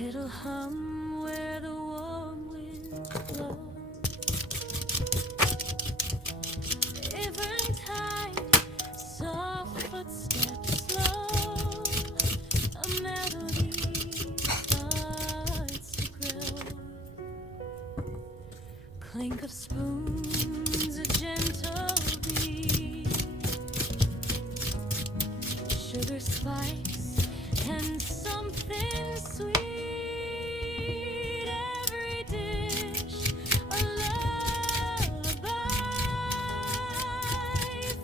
Little hum where the warm wind blows. Eventide, soft footsteps slow. A melody starts to grow. Clink of spoons, a gentle beat. Sugar spikes and something sweet. Every dish a lullaby,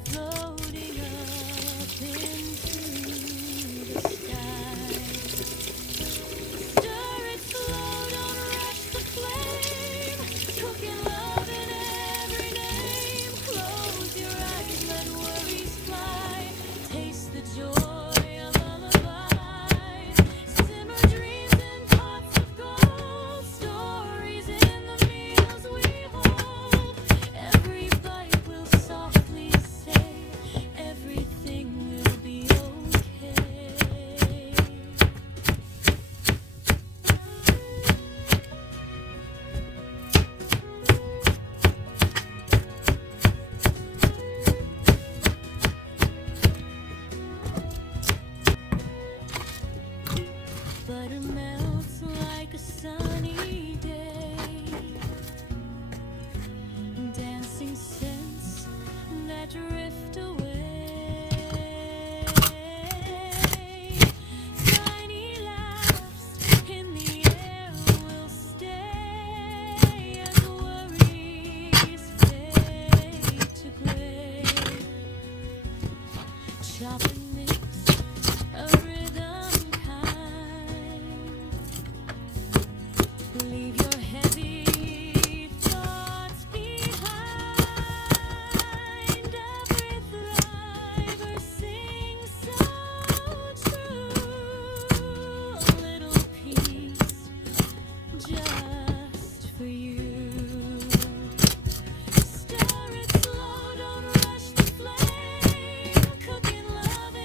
floating up into the sky. Stir it slow, don't rush the flame. Cooking love in every name. Close your eyes, let worries fly. Taste the joy of lullaby. Simmer dreams in pots of gold. Stories in the meals we hold. Every bite will softly say, everything will be okay. Butter melts like a sunny day. Dancing scents that drift away. Tiny laughs in the air will stay as worries fade to gray. Chopping mix, a rhythm kind. Leave your heavy thoughts behind. Every thriver sings so true. A little peace just for you. Stir it slow, don't rush the flame. Cooking love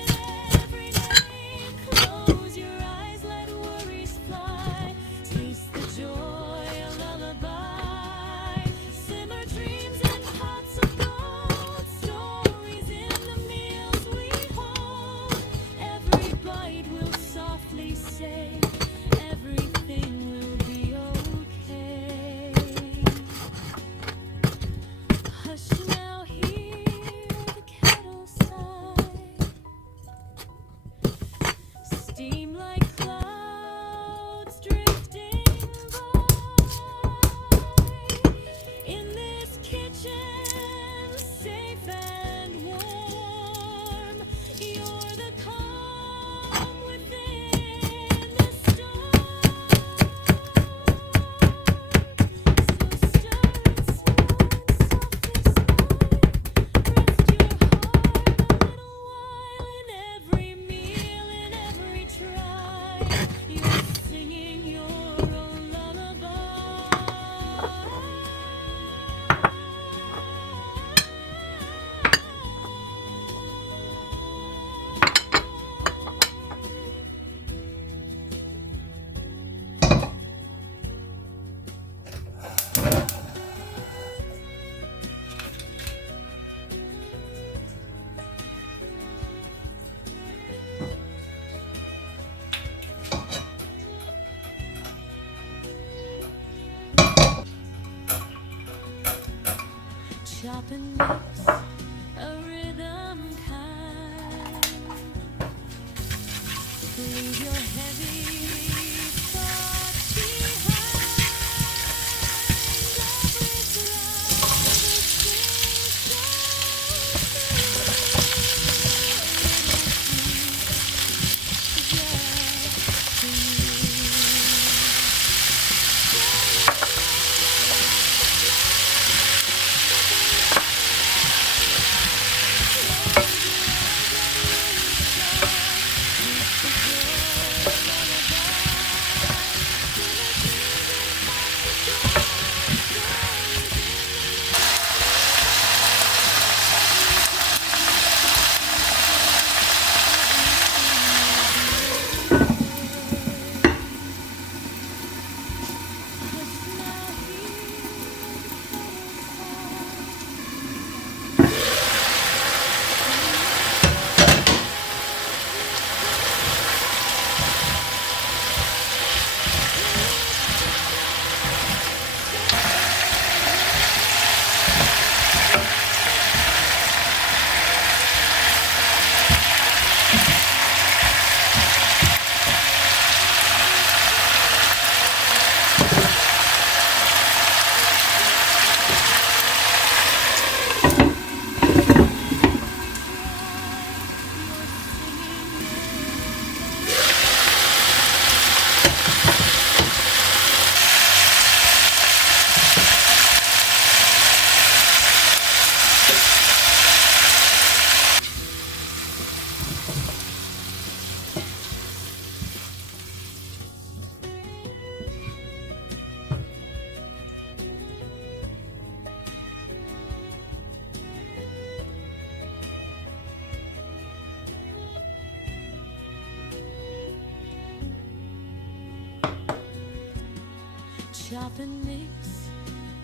that makes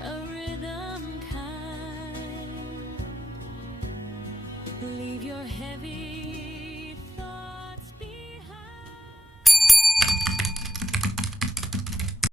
a rhythm kind. Leave your heavy